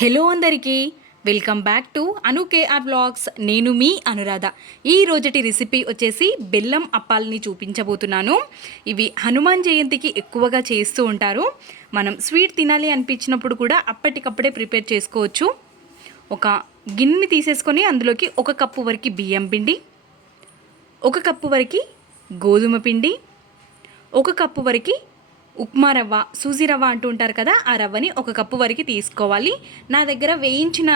Hello అందరికీ welcome back to Anu KR blogs. నేను మీ అనురాధ. ఈ రోజుటి రెసిపీ వచ్చేసి బెల్లం అప్పాలని చూపించబోతున్నాను. ఇవి హనుమాన్ జయంతికి ఎక్కువగా చేస్తూ ఉంటారు. మనం స్వీట్ తినాలి అనిపించినప్పుడు కూడా అప్పటికప్పుడే ప్రిపేర్ చేసుకోవచ్చు. ఒక గిన్నె తీసేసుకొని అందులోకి ఒక కప్పు వరకు బియ్యం పిండి ఒక కప్పు వరకు గోధుమ పిండి ఒక కప్పు వరకు ఉప్మా రవ్వ సూజీ రవ్వ అంటూ ఉంటారు కదా ఆ రవ్వని ఒక కప్పు వరకు తీసుకోవాలి. నా దగ్గర వేయించిన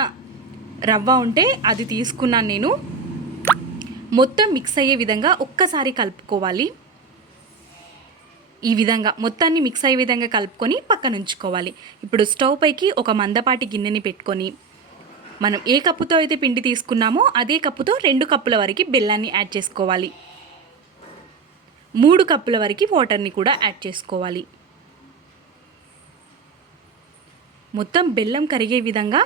రవ్వ ఉంటే అది తీసుకున్నాను నేను. మొత్తం మిక్స్ అయ్యే విధంగా ఒక్కసారి కలుపుకోవాలి. ఈ విధంగా మొత్తాన్ని మిక్స్ అయ్యే విధంగా కలుపుకొని పక్కన ఉంచుకోవాలి. ఇప్పుడు స్టవ్ పైకి ఒక మందపాటి గిన్నెని పెట్టుకొని మనం ఏ కప్పుతో అయితే పిండి తీసుకున్నామో అదే కప్పుతో రెండు కప్పుల వరకు బెల్లాన్ని యాడ్ చేసుకోవాలి. మూడు కప్పుల వరకు వాటర్ని కూడా యాడ్ చేసుకోవాలి. మొత్తం బెల్లం కరిగే విధంగా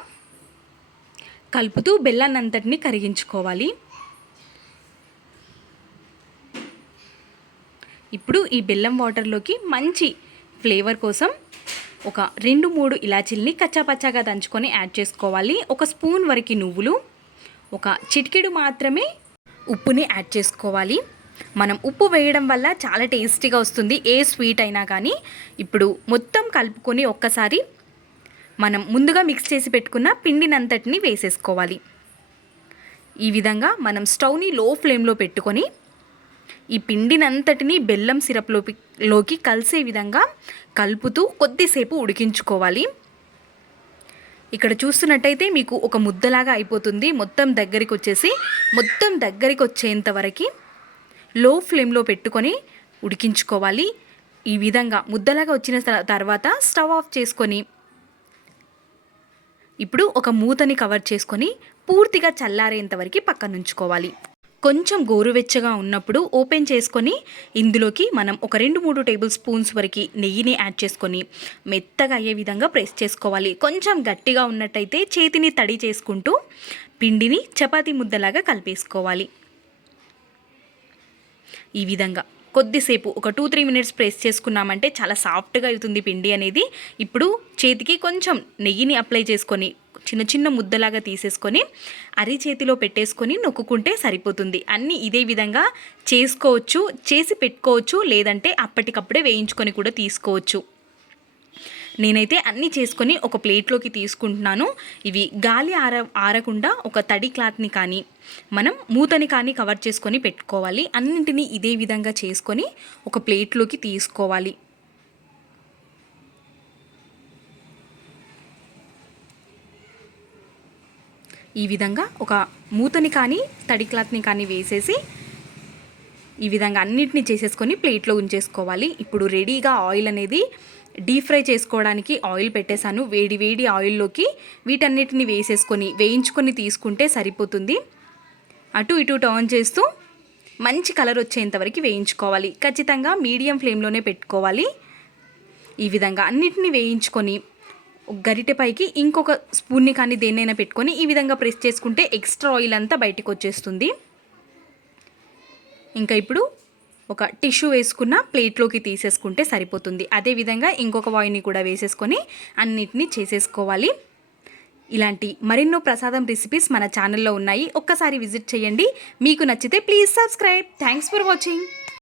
కలుపుతూ బెల్లాన్నంతటిని కరిగించుకోవాలి. ఇప్పుడు ఈ బెల్లం వాటర్లోకి మంచి ఫ్లేవర్ కోసం ఒక రెండు మూడు ఇలాచీల్ని కచ్చాపచ్చాగా దంచుకొని యాడ్ చేసుకోవాలి. ఒక స్పూన్ వరకు నువ్వులు ఒక చిటికెడు మాత్రమే ఉప్పుని యాడ్ చేసుకోవాలి. మనం ఉప్పు వేయడం వల్ల చాలా టేస్టీగా వస్తుంది ఏ స్వీట్ అయినా కానీ. ఇప్పుడు మొత్తం కలుపుకొని ఒక్కసారి మనం ముందుగా మిక్స్ చేసి పెట్టుకున్న పిండినంతటిని వేసేసుకోవాలి. ఈ విధంగా మనం స్టవ్ని లో ఫ్లేమ్లో పెట్టుకొని ఈ పిండినంతటిని బెల్లం సిరప్లోకి లోకి కలిసే విధంగా కలుపుతూ కొద్దిసేపు ఉడికించుకోవాలి. ఇక్కడ చూస్తున్నట్టయితే మీకు ఒక ముద్దలాగా అయిపోతుంది. మొత్తం దగ్గరికి వచ్చేసి మొత్తం దగ్గరికి వచ్చేంత వరకు లో ఫ్లేమ్లో పెట్టుకొని ఉడికించుకోవాలి. ఈ విధంగా ముద్దలాగా వచ్చిన తర్వాత స్టవ్ ఆఫ్ చేసుకొని ఇప్పుడు ఒక మూతని కవర్ చేసుకొని పూర్తిగా చల్లారేంత వరకు పక్కన ఉంచుకోవాలి కొంచెం గోరువెచ్చగా ఉన్నప్పుడు ఓపెన్ చేసుకొని ఇందులోకి మనం ఒక రెండు మూడు టేబుల్ స్పూన్స్ వరకు నెయ్యిని యాడ్ చేసుకొని మెత్తగా అయ్యే విధంగా ప్రెస్ చేసుకోవాలి. కొంచెం గట్టిగా ఉన్నట్టయితే చేతిని తడి చేసుకుంటూ పిండిని చపాతీ ముద్దలాగా కలిపేసుకోవాలి. ఈ విధంగా కొద్దిసేపు ఒక టూ త్రీ మినిట్స్ ప్రెస్ చేసుకున్నామంటే చాలా సాఫ్ట్గా అవుతుంది పిండి అనేది. ఇప్పుడు చేతికి కొంచెం నెయ్యిని అప్లై చేసుకొని చిన్న చిన్న ముద్దలాగా తీసేసుకొని అరి చేతిలో పెట్టేసుకొని నొక్కుంటే సరిపోతుంది. అన్నీ ఇదే విధంగా చేసుకోవచ్చు చేసి పెట్టుకోవచ్చు లేదంటే అప్పటికప్పుడే వేయించుకొని కూడా తీసుకోవచ్చు. నేనైతే అన్నీ చేసుకొని ఒక ప్లేట్లోకి తీసుకుంటున్నాను. ఇవి గాలి ఆర ఆరకుండా ఒక తడి క్లాత్ని కానీ మనం మూతని కానీ కవర్ చేసుకొని పెట్టుకోవాలి. అన్నింటినీ ఇదే విధంగా చేసుకొని ఒక ప్లేట్లోకి తీసుకోవాలి. ఈ విధంగా ఒక మూతని కానీ తడి క్లాత్ని కానీ వేసేసి ఈ విధంగా అన్నిటిని చేసేసుకొని ప్లేట్లో ఉంచేసుకోవాలి. ఇప్పుడు రెడీగా ఆయిల్ అనేది డీప్ ఫ్రై చేసుకోవడానికి ఆయిల్ పెట్టేశాను. వేడి వేడి ఆయిల్లోకి వీటన్నిటిని వేసేసుకొని వేయించుకొని తీసుకుంటే సరిపోతుంది. అటు ఇటు టర్న్ చేస్తూ మంచి కలర్ వచ్చేంతవరకు వేయించుకోవాలి. ఖచ్చితంగా మీడియం ఫ్లేమ్లోనే పెట్టుకోవాలి. ఈ విధంగా అన్నిటిని వేయించుకొని ఒక గరిటె పైకి ఇంకొక స్పూన్ని కానీ దేన్నైనా పెట్టుకొని ఈ విధంగా ప్రెస్ చేసుకుంటే ఎక్స్ట్రా ఆయిల్ అంతా బయటకు వచ్చేస్తుంది. ఇంకా ఇప్పుడు ఒక టిష్యూ వేసుకున్న ప్లేట్లోకి తీసేసుకుంటే సరిపోతుంది. అదేవిధంగా ఇంకొక వాయిని కూడా వేసేసుకొని అన్నిటినీ చేసేసుకోవాలి. ఇలాంటి మరెన్నో ప్రసాదం రెసిపీస్ మన ఛానల్లో ఉన్నాయి. ఒక్కసారి విజిట్ చేయండి. మీకు నచ్చితే please subscribe. Thanks for watching